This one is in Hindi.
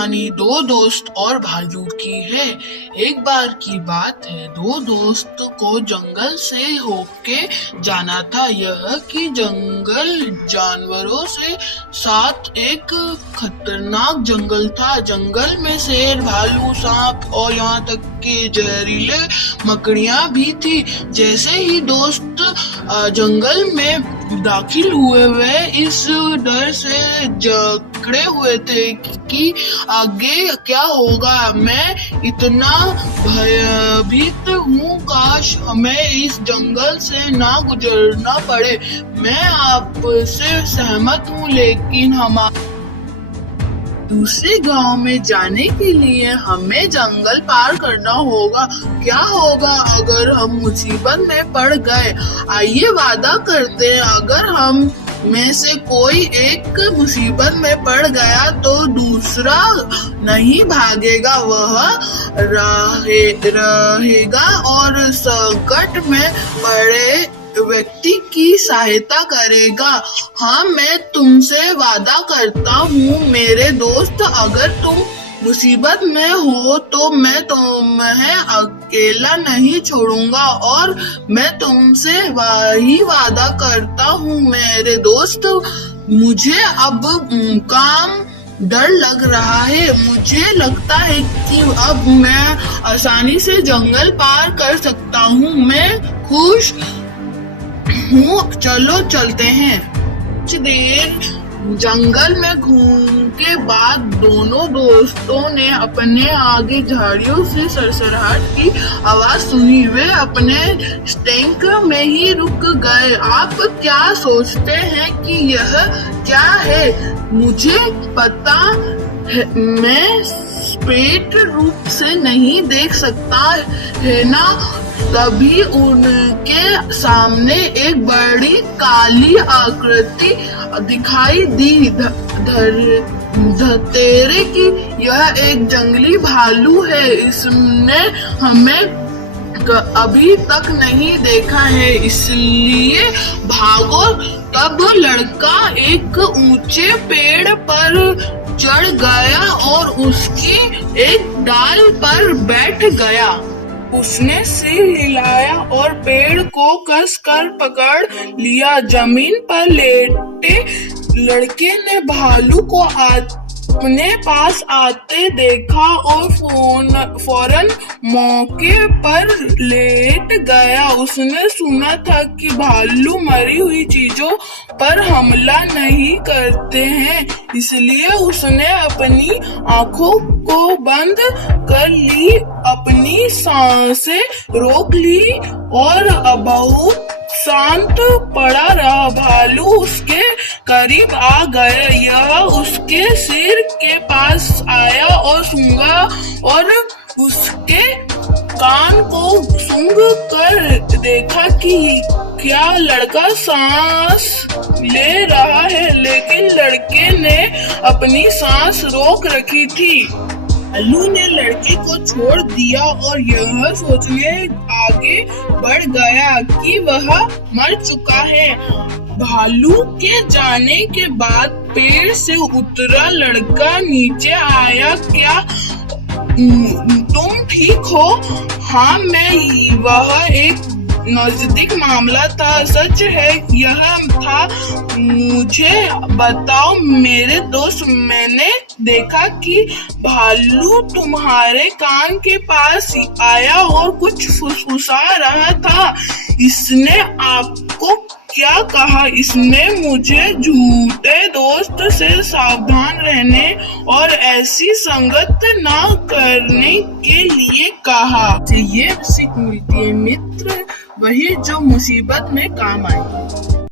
कहानी दो दोस्त और भालू की है। एक बार की बात है, दो दोस्त को जंगल से होके जाना था। यह कि जंगल जानवरों से साथ एक खतरनाक जंगल था। जंगल में शेर, भालू, सांप और यहाँ तक कि जहरीले मकड़ियाँ भी थी। जैसे ही दोस्त जंगल में दाखिल हुए, वे इस डर से जकड़े हुए थे कि आगे क्या होगा। मैं इतना भयभीत हूँ, काश हमें इस जंगल से ना गुजरना पड़े। मैं आपसे सहमत हूँ, लेकिन हमारे दूसरे गांव में जाने के लिए हमें जंगल पार करना होगा। क्या होगा अगर हम मुसीबत में पड़ गए? आइए वादा करते हैं, अगर हम में से कोई एक मुसीबत में पड़ गया तो दूसरा नहीं भागेगा, वह रहेगा और संकट में पड़े व्यक्ति की सहायता करेगा। हाँ, मैं तुमसे वादा करता हूँ मेरे दोस्त, अगर तुम मुसीबत में हो तो मैं तुम्हें अकेला नहीं छोड़ूंगा, और मैं तुमसे वही वादा करता हूँ मेरे दोस्त। मुझे अब काम डर लग रहा है। मुझे लगता है कि अब मैं आसानी से जंगल पार कर सकता हूँ। मैं खुश हूँ, चलो चलते हैं। कुछ देर जंगल में घूम के बाद दोनों दोस्तों ने अपने आगे झाड़ियों से सरसराहट की आवाज सुनी। वे अपने स्टैंक में ही रुक गए। आप क्या सोचते हैं कि यह क्या है? मुझे पता है, मैं स्पष्ट रूप से नहीं देख सकता है ना। तभी उनके सामने एक बड़ी काली आकृति दिखाई दी। धतेरे की यह एक जंगली भालू है। इसने हमें अभी तक नहीं देखा है, इसलिए भागो। तब लड़का एक ऊंचे पेड़ पर चढ़ गया और उसकी एक डाल पर बैठ गया। उसने सिर हिलाया और पेड़ को कसकर पकड़ लिया। जमीन पर लेटे लड़के ने भालू को अपने पास आते देखा और फौरन मौके पर लेट गया। उसने सुना था कि भालू मरी हुई चीजों पर हमला नहीं करते हैं, इसलिए उसने अपनी आंखों को बंद कर ली, अपनी सांसें रोक ली और बहुत शांत पड़ा रहा। भालू उसके करीब आ गया। यह उसके सिर के पास आया और सूंघा और उसके कान को सूंघ कर देखा कि क्या लड़का सांस ले रहा है, लेकिन लड़के ने अपनी सांस रोक रखी थी। भालू ने लड़के को छोड़ दिया और यह सोचने आगे बढ़ गया कि वह मर चुका है। भालू के जाने के बाद पेड़ से उतरा लड़का नीचे आया। क्या तुम ठीक हो? हाँ, वह एक नजदीक मामला था, सच है यह था। मुझे बताओ मेरे दोस्त, मैंने देखा कि भालू तुम्हारे कान के पास आया और कुछ फुसफुसा रहा था। इसने आपको क्या कहा? इसने मुझे झूठे दोस्त से सावधान रहने और ऐसी संगत ना करने के लिए कहा। ये सीख मिलती है, मित्र वही जो मुसीबत में काम आए।